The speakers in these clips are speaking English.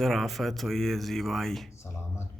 ظرافت و یه زیبایی. سلامت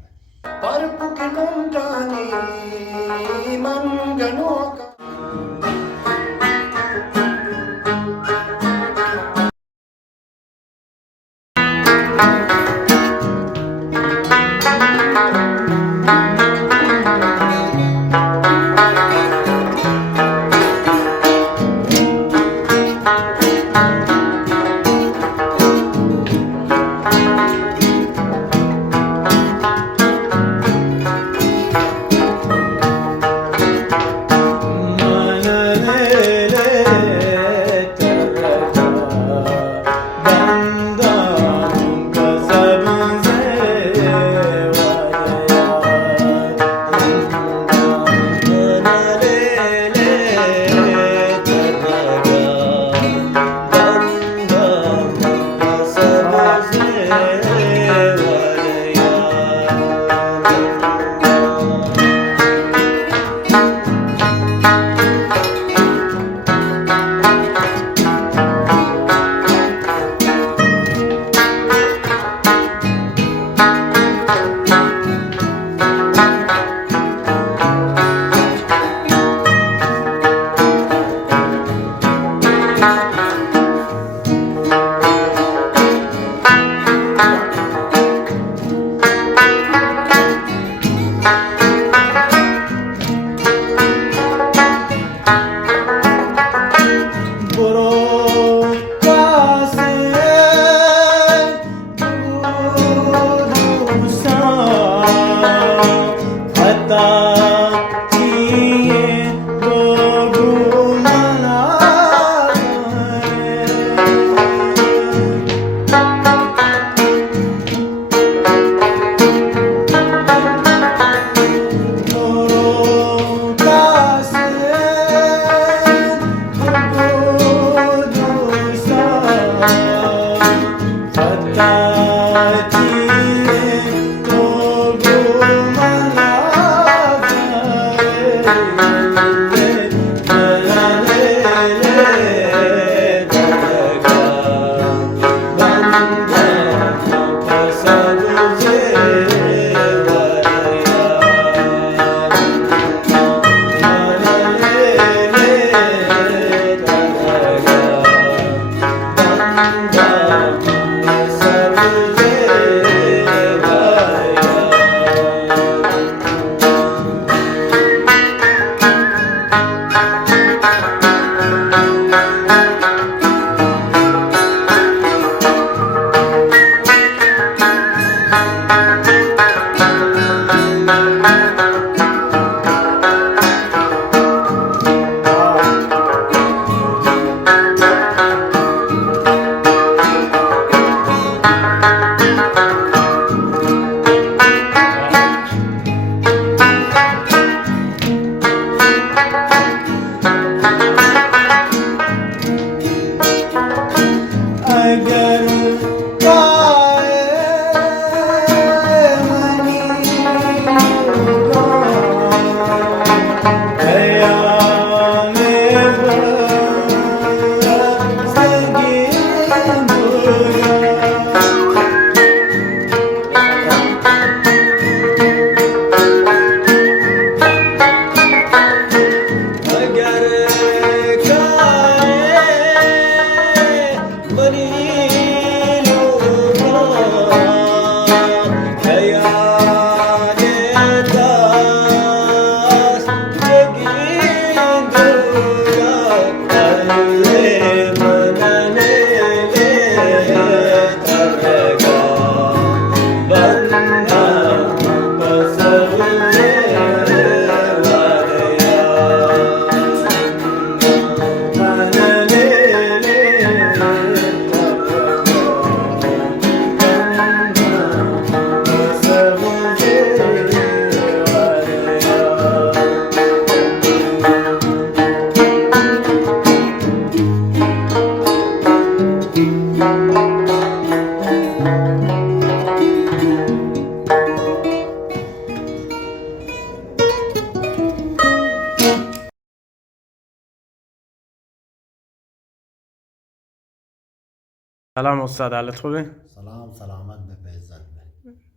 سلام استاد، حالت خوبه؟ سلام سلامت به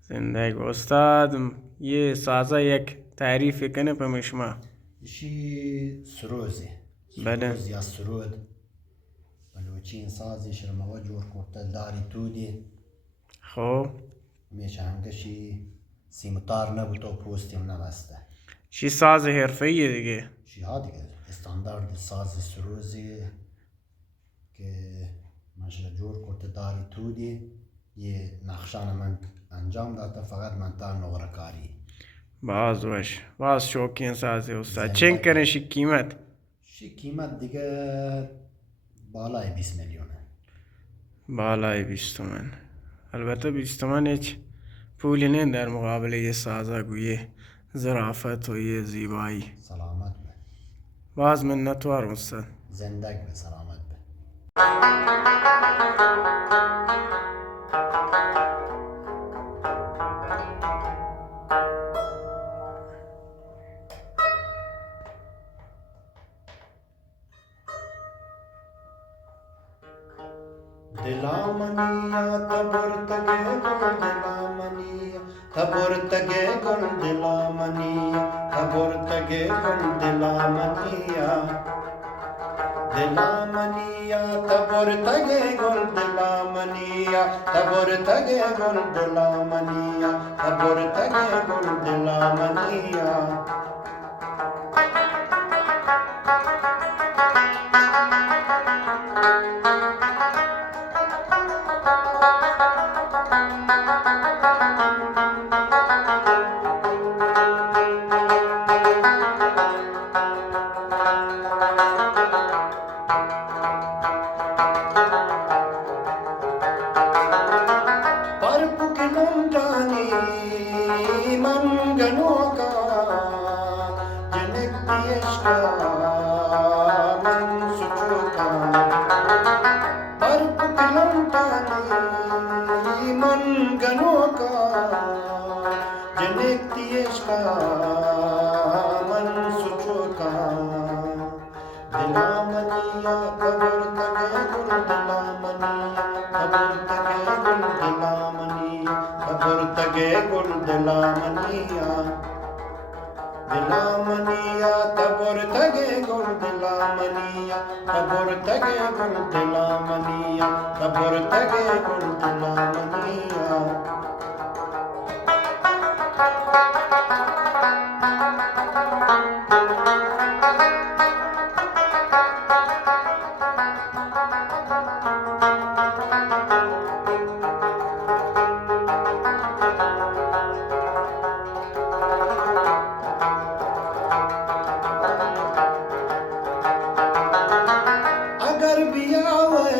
زندگی استاد یه سازه یک تعریف کنه به مشما. شي سروزي بله. سروز یا سرود بلوچین سازی شرموا جور کرده داری تودی خب میشه هنگشی سیمتار نبود و پوستیم نبسته شی ساز حرفه‌ایه دیگه. شی ها دیگه استاندارد ساز سروزی که مشه جور کرده داری تودی یه نقشان من انجام داده فقط منتال نورکاری باز شوکین سازه استاد. زندگی. چند کنه شی قیمت؟ شی قیمت دیگه بالای 20 میلیونه بالای 20 تومن. البته 20 تومن هیچ پولی نه در مقابل یه سازه گویه ظرافت و یه زیبایی. سلامت به باز منتوارم استاد. زندگی به سلامت به Dilamaniya taburtage gul dilamaniya taburtage gul dilamaniya taburtage gul dilamaniya dilamaniya taburtage gul dilamaniya taburtage gul dilamaniya taburtage gul dilamaniya Manganoka, Janek Dieshka, Man Suchuka, Parpukilantani, Manganoka, Janek Dieshka, Man Suchuka, Dilamaniya, Kaburtage Gul Dilamaniya, Kaburtage Gul Dilamaniya, Kaburtage Gul Dilamaniya, Dilamaniya, Kaburtage Gul Dilamaniya, Kaburtage Gul Dilamaniya, Kaburtage Gul Dilamaniya. अगर भी आवे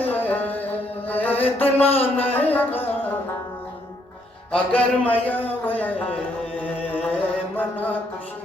दिलानेगा अगर मैं आवे मना खुशी